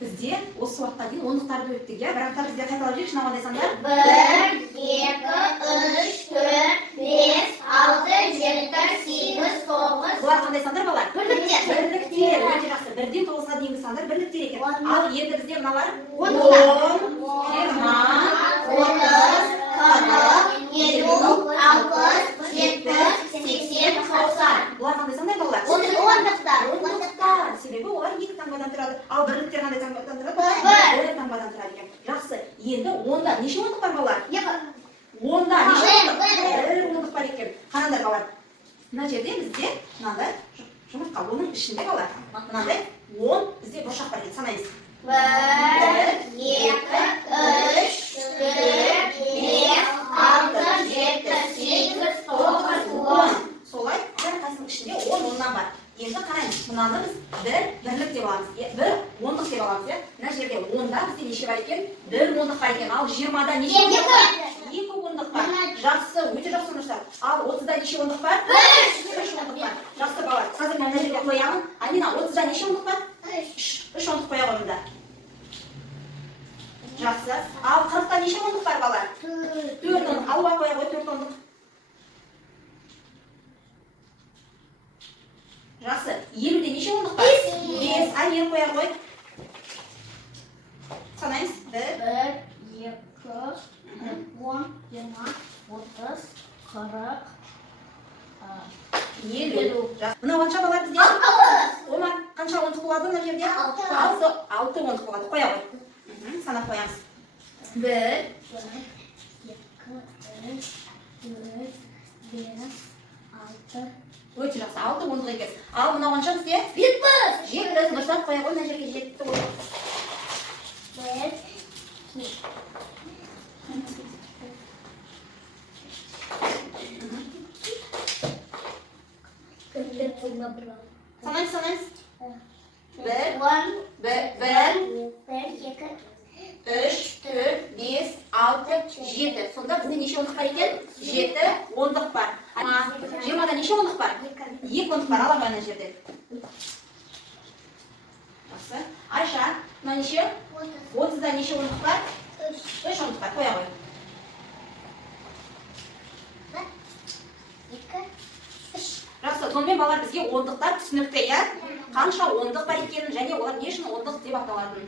бізде осы уақытқа дейін ондықтарды өттік, иә? Бірақ та бізде қайталап жіберші мынандай сандар. 1, 2, 3, 4, 5, 6, 7, 8, 9. Бұлар қандай сандар балар? Бірліктер. Бірліктер. Өте жақсы. 1-ден 9-ға дейінгі сандар бірліктер екен. Ал енді бізде мыналар 10, 20, 30, 40, 50, 60, 70, 80. бұлар қандай сандар балар? Ондықтар. Себебі олар 2 таңбадан тұрады. Ал бірліктер қандай таңбадан тұрады? 1 таңбадан тұрады екен. Жақсы. Енді онда неше ондық бар балар? Онда неше ондық? 1 ондық бар екен. Қараңдар балар. Мына жерде бізде мынандай жұмыртқа, оның ішінде балар. Мынандай 10 бізде бұршақ бар екен. Санаймыз. 1, 2, 3, 4, 5, 6, 7, 8, 9, 10. Солай, әрқайсының ішінде 10 оннан бар. Енді қараймыз, мынаны біз бірлік деп аламыз, 1 ондық деп аламыз. Мына жерде 10-да бізде неше бар екен? 1 ондық бар екен. Ал 20-да неше ондық бар? 2 ондық бар. Жақсы, өте жақсы достар. Ал 30-да неше ондық бар? 3 ондық бар. Жақсы балар. Қазір мен мына жерге қоямын. Алина, 30-да неше ондық бар? 3 ондық қоя қоймында. Жақсы. Ал 40-та неше ондық бар балар? 4 ондық. Алуа қоя қой 4 ондық. Жақсы. 50-де неше ондық бар? 5. Ал ер қоя қой. Санаймыз. 1, 1, 2, 10, 20, 30, 40. 50. Мына қанша балар бізде? Омар, қанша ондық болады мына жерде? 6 ондық болады. Қоя қой. Санап қоямыз. 1, 2, 3, 4, 5, 6. өте жақсы. 6 ондық екен. Ал мына қанша бізде? 70. 70. Дұрыстап қоя қой, мына жерге жетті ғой. 1, 2. Санаймыз. 1, 3, 4, 5, 6, 7. Сонда бізде неше ондық бар екен? 7 ондық бар. 20-да неше ондық бар? 2 ондық бар. Алам ана жерде. Жақсы. Айша, мына неше? 30-да неше ондық бар? 3 ондық бар. Қоя қой. Жақсы. Сонымен балар бізге ондықтар түсінікті, иә? Қанша ондық бар екенін және олар не үшін ондық деп аталатынын